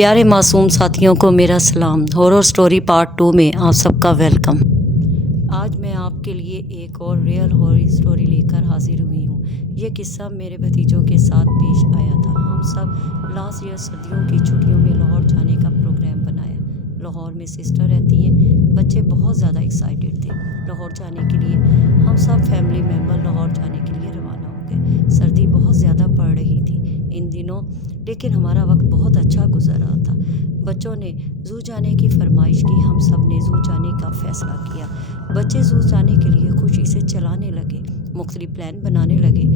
پیارے معصوم ساتھیوں کو میرا سلام۔ ہارر سٹوری پارٹ 2 میں آپ سب کا ویلکم۔ آج میں آپ کے لیے ایک اور ریئل ہارر سٹوری لے کر حاضر ہوئی ہوں۔ یہ قصہ میرے بھتیجوں کے ساتھ پیش آیا تھا۔ ہم سب لاسٹ ایئر سردیوں کی چھٹیوں میں لاہور جانے کا پروگرام بنایا۔ لاہور میں سسٹر رہتی ہیں۔ بچے بہت زیادہ ایکسائٹیڈ تھے لاہور جانے کے لیے۔ ہم سب فیملی ممبر لاہور جانے کے لیے روانہ ہو گئے۔ سردی بہت زیادہ پڑ رہی تھی ان دنوں، لیکن ہمارا وقت بہت اچھا گزر رہا تھا۔ بچوں نے زو جانے کی فرمائش کی۔ ہم سب نے زو جانے کا فیصلہ کیا۔ بچے زو جانے کے لیے خوشی سے چلانے لگے، مختلف پلان بنانے لگے۔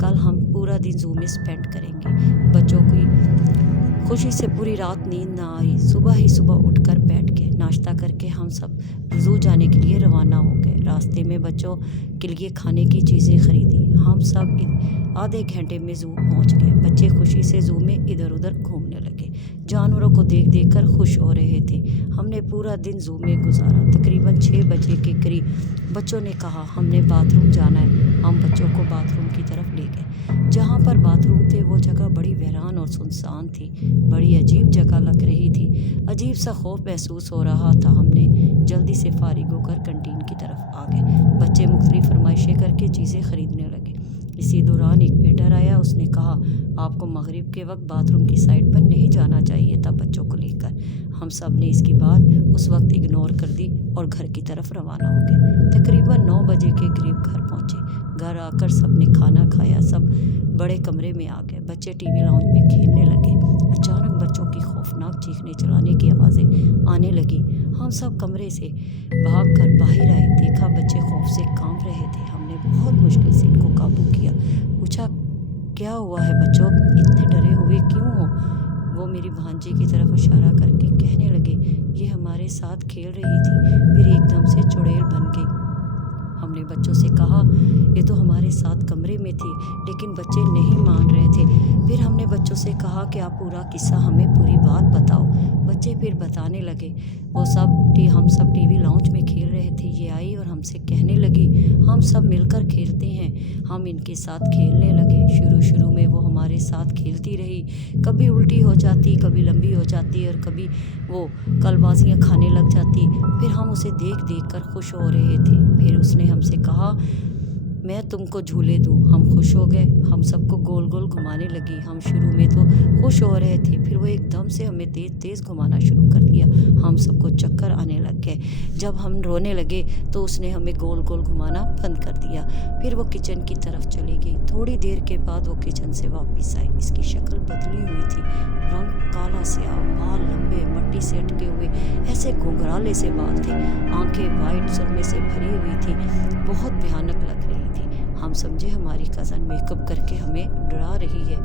کل ہم پورا دن زو میں اسپینڈ کریں گے۔ بچوں کی خوشی سے پوری رات نیند نہ آئی۔ صبح اٹھ کر بیٹھ کے ناشتہ کر کے ہم سب زو جانے کے لیے روانہ ہو گئے۔ راستے میں بچوں کے لیے کھانے کی چیزیں خریدی۔ ہم سب آدھے گھنٹے میں زو پہنچ گئے۔ بچے خوشی سے زو میں ادھر ادھر گھومنے لگے، جانوروں کو دیکھ کر خوش ہو رہے تھے۔ ہم نے پورا دن زو میں گزارا۔ تقریباً 6 بجے کے قریب بچوں نے کہا ہم نے باتھ روم جانا ہے۔ ہم بچوں کو باتھ روم کی طرف لے گئے۔ جہاں پر باتھ روم تھے وہ جگہ بڑی ویران اور سنسان تھی، بڑی عجیب جگہ لگ رہی تھی۔ عجیب سا خوف محسوس ہو رہا تھا۔ ہم نے جلدی سے فارغ ہو کر کنٹین کی طرف آ گئے۔ بچے مختلف فرمائشیں کر کے چیزیں خریدنے لگے۔ اسی دوران ایک ویٹر آیا۔ اس نے کہا آپ کو مغرب کے وقت باتھ روم کی سائڈ پر نہیں جانا چاہیے تھا بچوں کو لے کر۔ ہم سب نے اس کی بات اس وقت اگنور کر دی اور گھر کی طرف روانہ ہو گئے۔ تقریباً 9 بجے کے قریب گھر پہنچے۔ گھر آ کر سب نے کھانا کھایا۔ سب بڑے کمرے میں آ گئے۔ بچے ٹی وی لاؤنج میں کھیلنے لگے۔ اچانک بچوں کی خوفناک چیخنے چلانے کی آوازیں آنے لگی۔ ہم سب کمرے سے بھاگ کر باہر آئے۔ دیکھا بچے خوف سے کانپ رہے تھے۔ ہم نے بہت مشکل سے ان کو قابو کیا۔ پوچھا کیا ہوا ہے بچوں، اتنے ڈرے ہوئے کیوں ہو؟ وہ میری بھانجی کی طرف اشارہ کر کے کہنے لگے یہ ہمارے ساتھ کھیل رہی تھی، پھر ایک دم سے چڑیل بن گئی۔ ہم نے بچوں سے کہا یہ تو ہمارے ساتھ کمرے میں تھی، لیکن بچے نہیں مان رہے تھے۔ پھر ہم نے بچوں سے کہا کہ آپ پورا قصہ ہمیں پوری بات بتاؤ۔ بچے پھر بتانے لگے ہم سب ٹی وی لاؤنج میں کھیل رہے تھے، یہ آئی اور ہم سے کہنے لگی ہم سب مل کر کھیلتے ہیں۔ ہم ان کے ساتھ کھیلنے لگے۔ شروع میں وہ ہمارے ساتھ کھیلتی رہی، کبھی الٹی ہو جاتی، کبھی لمبی ہو جاتی اور کبھی وہ کلبازیاں کھانے لگ جاتی۔ پھر ہم اسے دیکھ کر خوش ہو رہے تھے۔ پھر اس نے ہم سے کہا میں تم کو جھولے دوں۔ ہم خوش ہو گئے۔ ہم سب کو گول گول گھمانے لگی۔ ہم شروع میں تو خوش ہو رہے تھے، پھر وہ ایک دم سے ہمیں تیز گھمانا شروع کر دیا۔ ہم سب کو چکر آنے لگ گئے۔ جب ہم رونے لگے تو اس نے ہمیں گول گول گھمانا بند کر دیا۔ پھر وہ کچن کی طرف چلی گئی۔ تھوڑی دیر کے بعد وہ کچن سے واپس آئی۔ اس کی شکل بدلی ہوئی تھی، رنگ کالا سیاہ، بال لمبے مٹی سے اٹکے ہوئے، ایسے گھنگرالے سے بال تھے، آنکھیں وائٹ سرمے سے بھری ہوئی تھی، بہت بھیانک لگ رہی تھی۔ ہم سمجھے ہماری کزن میک اپ کر کے ہمیں ڈرا رہی ہے۔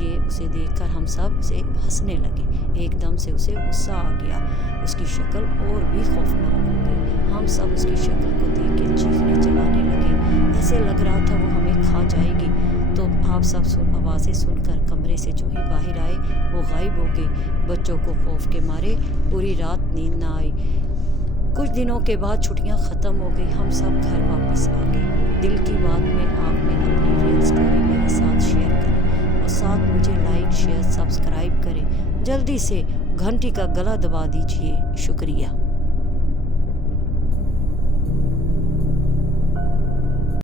یہ اسے دیکھ کر ہم سب سے ہنسنے لگے۔ ایک دم سے اسے غصہ آ گیا۔ اس کی شکل اور بھی خوفناک ہو گئی۔ ہم سب اس کی شکل کو دیکھ کے چیخنے چلانے لگے، ایسے لگ رہا تھا وہ ہمیں کھا جائے گی۔ تو آپ سب آوازیں سن کر کمرے سے جو ہی باہر آئے وہ غائب ہو گئی۔ بچوں کو خوف کے مارے پوری رات نیند نہ آئی۔ کچھ دنوں کے بعد چھٹیاں ختم ہو گئی۔ ہم سب گھر واپس آ گئے۔ دل کی بات میں آپ نے اپنی ریئل سٹوری میرے ساتھ شیئر کریں اور ساتھ مجھے لائک شیئر سبسکرائب کریں۔ جلدی سے گھنٹی کا گلا دبا دیجیے۔ شکریہ۔